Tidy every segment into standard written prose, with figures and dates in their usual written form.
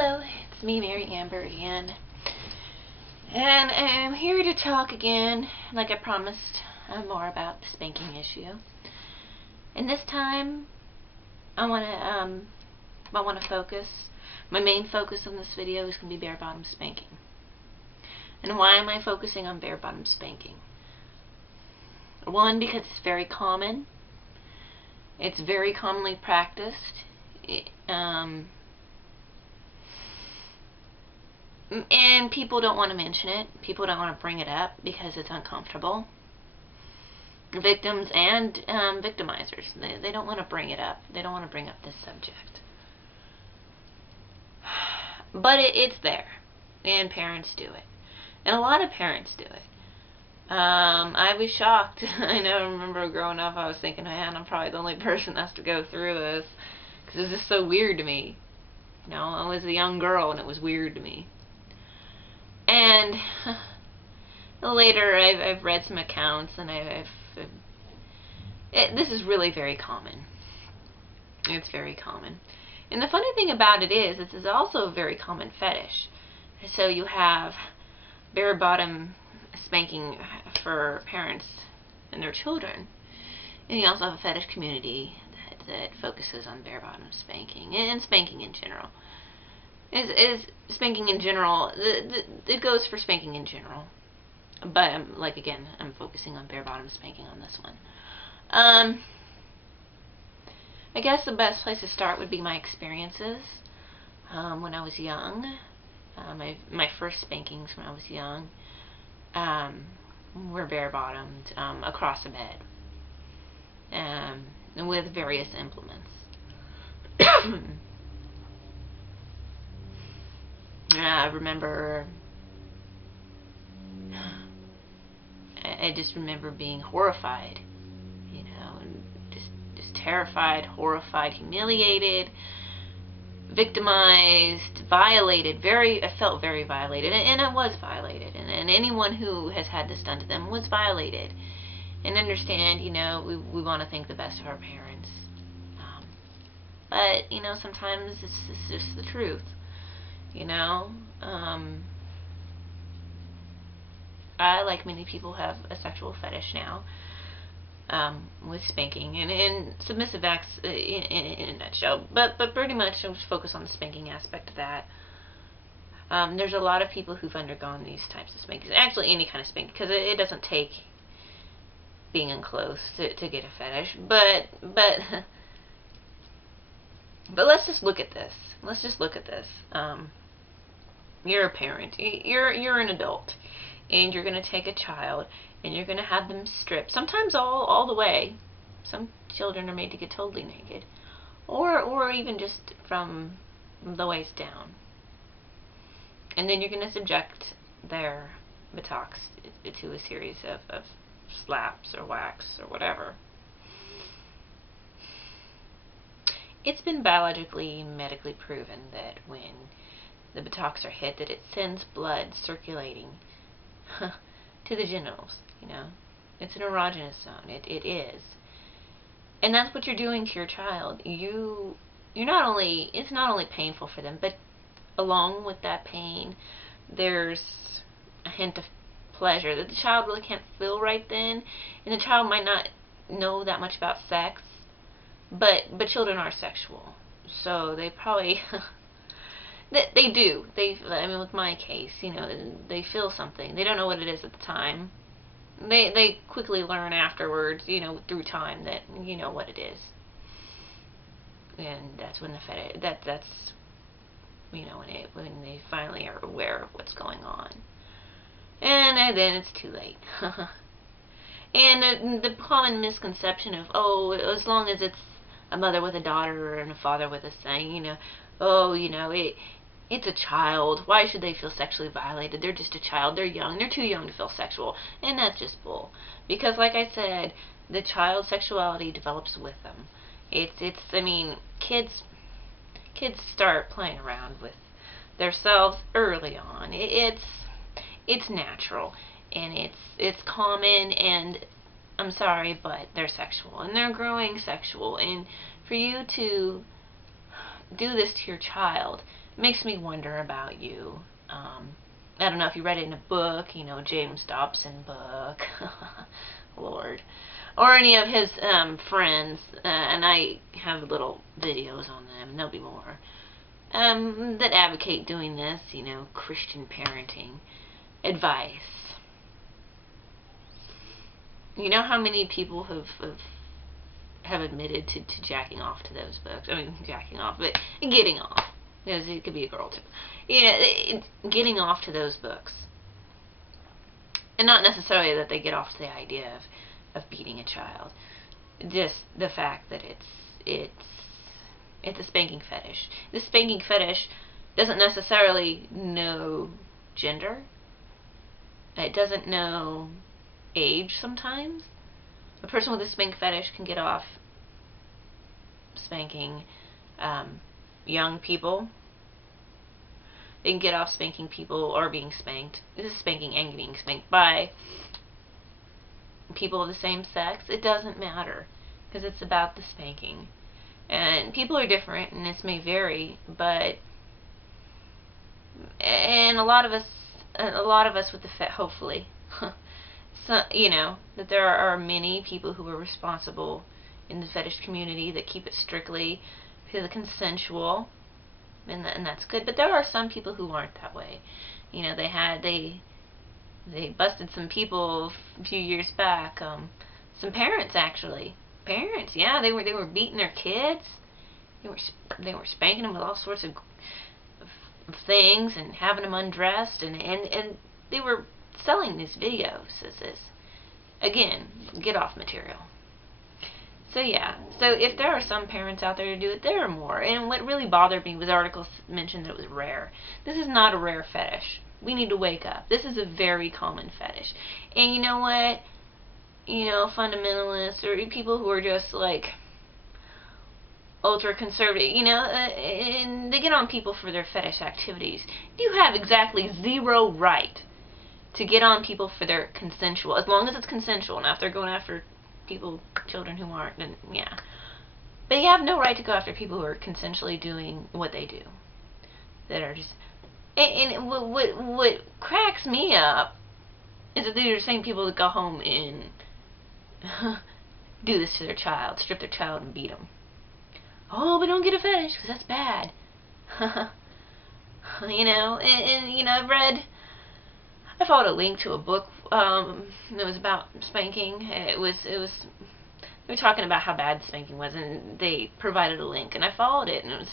Hello, it's me, Mary Amber again, and I'm here to talk again, like I promised, more about the spanking issue. And this time, I want to focus. My main focus on this video is going to be bare bottom spanking. And why am I focusing on bare bottom spanking? One, because it's very common. It's very commonly practiced. And people don't want to mention it. People don't want to bring it up because it's uncomfortable. Victims and victimizers, they don't want to bring it up. They don't want to bring up this subject. But it's there. And parents do it. And a lot of parents do it. I was shocked. I remember growing up, I was thinking, man, I'm probably the only person that has to go through this. Because it's just so weird to me. I was a young girl and it was weird to me. And later, I've read some accounts, and this is really very common. It's very common. And the funny thing about it is, this is also a very common fetish. So you have bare bottom spanking for parents and their children. And you also have a fetish community that focuses on bare bottom spanking and spanking in general. Is spanking in general, it goes for spanking in general. But, again, I'm focusing on bare bottom spanking on this one. I guess the best place to start would be my experiences when I was young. My first spankings when I was young were bare bottomed across a bed with various implements. I remember, I just remember being horrified, and just terrified, horrified, humiliated, victimized, violated. I felt very violated, and I was violated, and anyone who has had this done to them was violated. And understand, we want to think the best of our parents, but sometimes it's just the truth. I, like many people, have a sexual fetish now with spanking and submissive acts in a nutshell. But pretty much I'll just focus on the spanking aspect of that. There's a lot of people who've undergone these types of spankings. Actually, any kind of spanking, because it doesn't take being enclosed to get a fetish. But let's just look at this. Let's just look at this. You're a parent. You're an adult, and you're going to take a child, and you're going to have them stripped. Sometimes all the way. Some children are made to get totally naked, or even just from the waist down. And then you're going to subject their buttocks to a series of slaps or whacks or whatever. It's been biologically, medically proven that when the buttocks are hit, that it sends blood circulating to the genitals. It's an erogenous zone. It is, and that's what you're doing to your child. It's not only painful for them, but along with that pain, there's a hint of pleasure that the child really can't feel right then, and the child might not know that much about sex. But children are sexual, so they probably they do. With my case, they feel something. They don't know what it is at the time. They quickly learn afterwards, through time, that what it is. And that's when that's when they finally are aware of what's going on. And then it's too late. And the common misconception of, as long as it's a mother with a daughter and a father with a son, it's a child. Why should they feel sexually violated? They're just a child. They're young. They're too young to feel sexual. And that's just bull. Because, like I said, the child's sexuality develops with them. Kids start playing around with themselves early on. It's natural, and it's common, and I'm sorry, but they're sexual, and they're growing sexual, and for you to do this to your child makes me wonder about you. I don't know if you read it in a book, James Dobson book, Lord, or any of his friends, and I have little videos on them, and there'll be more, that advocate doing this, Christian parenting advice. You know how many people have admitted to jacking off to those books? I mean, jacking off, but getting off. Because it could be a girl too. Getting off to those books. And not necessarily that they get off to the idea of beating a child. Just the fact that it's a spanking fetish. This spanking fetish doesn't necessarily know gender. It doesn't know age sometimes. A person with a spank fetish can get off spanking young people. They can get off spanking people or being spanked. This is spanking and being spanked by people of the same sex. It doesn't matter, because it's about the spanking. And people are different, and this may vary, and a lot of us with the hopefully, so, that there are many people who are responsible in the fetish community that keep it strictly to the consensual, and that's good. But there are some people who aren't that way. They busted some people a few years back. Some parents actually. Parents, yeah, they were beating their kids. They were spanking them with all sorts of things and having them undressed, and they were selling these videos as this, again, get off material. So yeah, so if there are some parents out there to do it, there are more. And what really bothered me was articles mentioned that it was rare. This is not a rare fetish. We need to wake up. This is a very common fetish. And you know what? Fundamentalists or people who are just like ultra conservative, and they get on people for their fetish activities. You have exactly zero right to get on people for their consensual, as long as it's consensual. Now if they're going after children who aren't, then yeah. But you have no right to go after people who are consensually doing what they do. That are just, and what cracks me up is that these are the same people that go home and do this to their child, strip their child and beat them. Oh, but don't get a fetish, because that's bad. I followed a link to a book that was about spanking. It was they were talking about how bad spanking was, and they provided a link, and I followed it, and it was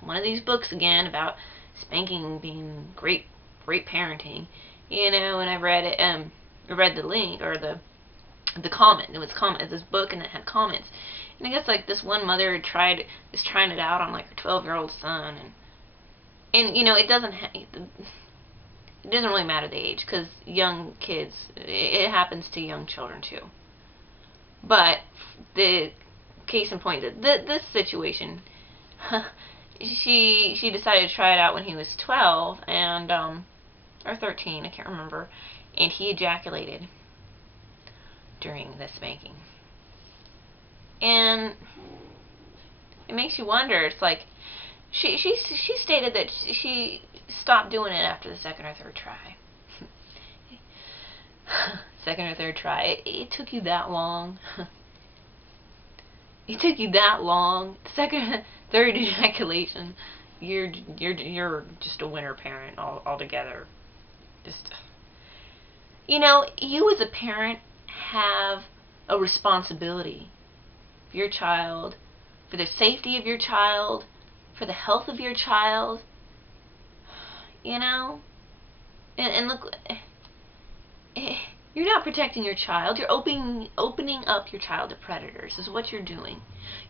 one of these books again about spanking being great parenting, and I read it, I read the link or the comment. It was this book, and it had comments, and I guess like this one mother was trying it out on like her 12-year-old son, and it doesn't really matter the age, because young kids, it happens to young children too. But the case in point, this situation, she decided to try it out when he was 12 and or 13, I can't remember, and he ejaculated during the spanking. And it makes you wonder. It's like she stated that she stopped doing it after the second or third try. Second or third try. It took you that long. It took you that long. Second, third ejaculation. You're just a winner parent altogether. Just, you as a parent have a responsibility for your child, for the safety of your child, for the health of your child. And look, you're not protecting your child. You're opening up your child to predators is what you're doing.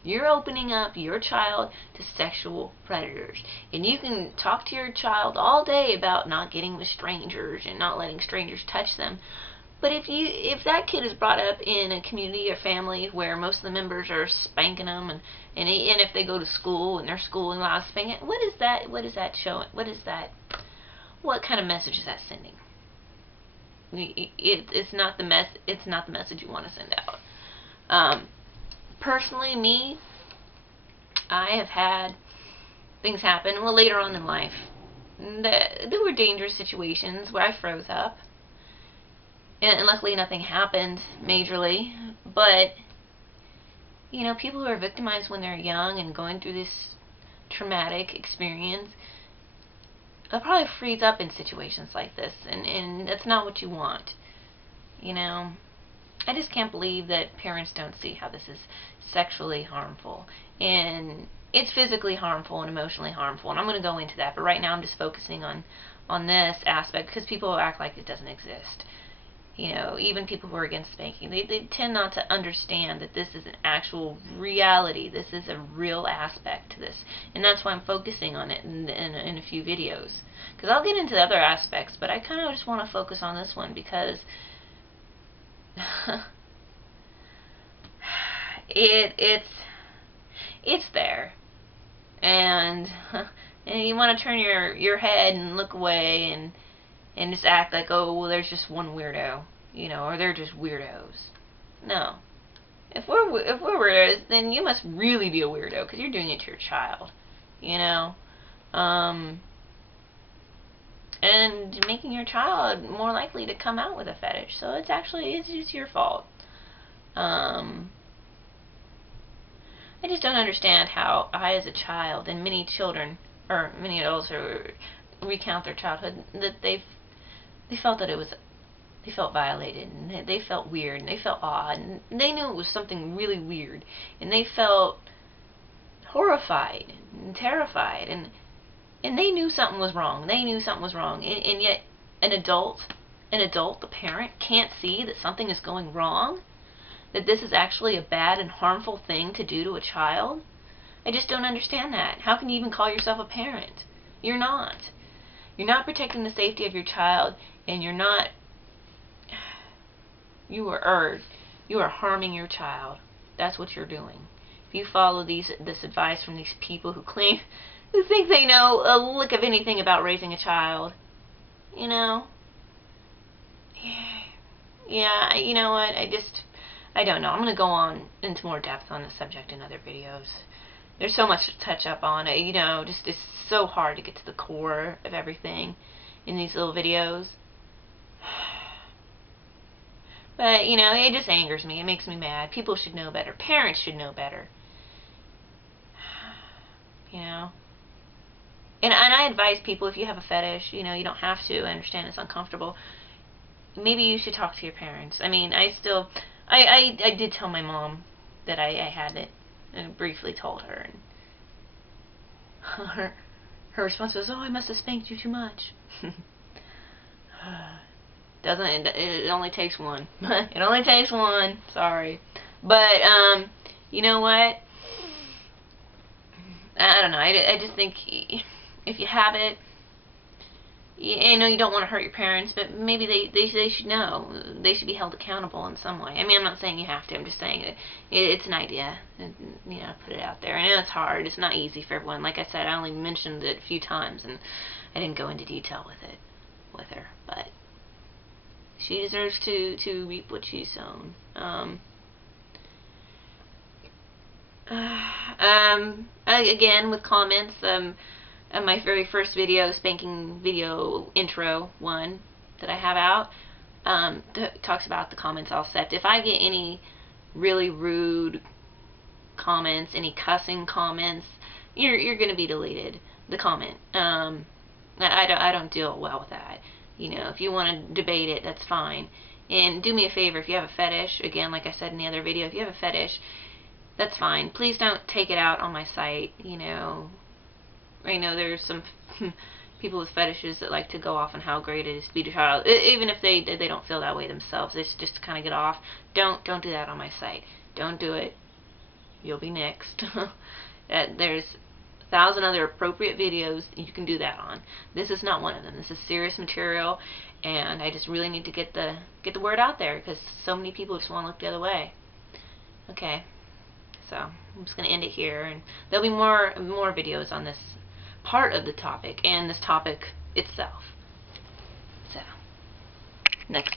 You're opening up your child to sexual predators. And you can talk to your child all day about not getting with strangers and not letting strangers touch them. But if that kid is brought up in a community or family where most of the members are spanking them, and if they go to school and their school allows spanking, what is that showing? What kind of message is that sending? It's not the message you want to send out. Personally, I have had things happen. Well, later on in life, there were dangerous situations where I froze up, and luckily nothing happened majorly. But you know, people who are victimized when they're young and going through this traumatic experience, they'll probably freeze up in situations like this, and that's not what you want. You know, I just can't believe that parents don't see how this is sexually harmful, and it's physically harmful and emotionally harmful, and I'm going to go into that, but right now I'm just focusing on this aspect because people act like it doesn't exist. You know, even people who are against spanking, they tend not to understand that this is an actual reality. This is a real aspect to this, and that's why I'm focusing on it in a few videos. Because I'll get into other aspects, but I kind of just want to focus on this one because it's there, and and you want to turn your head and look away and just act like, oh, well, there's just one weirdo, you know, or they're just weirdos. No. If we're weirdos, then you must really be a weirdo because you're doing it to your child, you know. And making your child more likely to come out with a fetish. So it's just your fault. I just don't understand how I, as a child, and many children, or many adults who recount their childhood, that they felt that they felt violated, and they felt weird, and they felt odd, and they knew it was something really weird, and they felt horrified and terrified, and they knew something was wrong. They knew something was wrong, and yet an adult, the parent, can't see that something is going wrong, that this is actually a bad and harmful thing to do to a child. I just don't understand that. How can you even call yourself a parent? You're not. You're not protecting the safety of your child, and you are harming your child. That's what you're doing. If you follow this advice from these people who think they know a lick of anything about raising a child, you know, yeah, you know what, I don't know. I'm going to go on into more depth on this subject in other videos. There's so much to touch up on. You know, just it's so hard to get to the core of everything in these little videos. But, you know, it just angers me. It makes me mad. People should know better. Parents should know better. You know? And I advise people, if you have a fetish, you know, you don't have to. I understand it's uncomfortable. Maybe you should talk to your parents. I mean, I did tell my mom that I had it, and briefly told her, and her response was, "Oh, I must have spanked you too much." It only takes one. It only takes one. Sorry, but you know what? I don't know. I just think if you have it, I know you don't want to hurt your parents, but maybe they should know. They should be held accountable in some way. I mean, I'm not saying you have to. I'm just saying that it's an idea. And, you know, put it out there. I know it's hard. It's not easy for everyone. Like I said, I only mentioned it a few times, and I didn't go into detail with her. But she deserves to reap what she's sown. Again, with comments, my very first video, Spanking video intro one that I have out, talks about the comments I'll accept. If I get any really rude comments, any cussing comments, you're going to be deleted. The comment. I don't deal well with that. You know, if you want to debate it, that's fine. And do me a favor, if you have a fetish, again, like I said in the other video, if you have a fetish, that's fine. Please don't take it out on my site. You know, I know there's some people with fetishes that like to go off on how great it is to be a child, even if they don't feel that way themselves. It's just to kind of get off. Don't do that on my site. Don't do it. You'll be next. There's 1,000 other appropriate videos you can do that on. This is not one of them. This is serious material, and I just really need to get the word out there because so many people just want to look the other way. Okay, so I'm just going to end it here, and there'll be more videos on this part of the topic and this topic itself. So, next.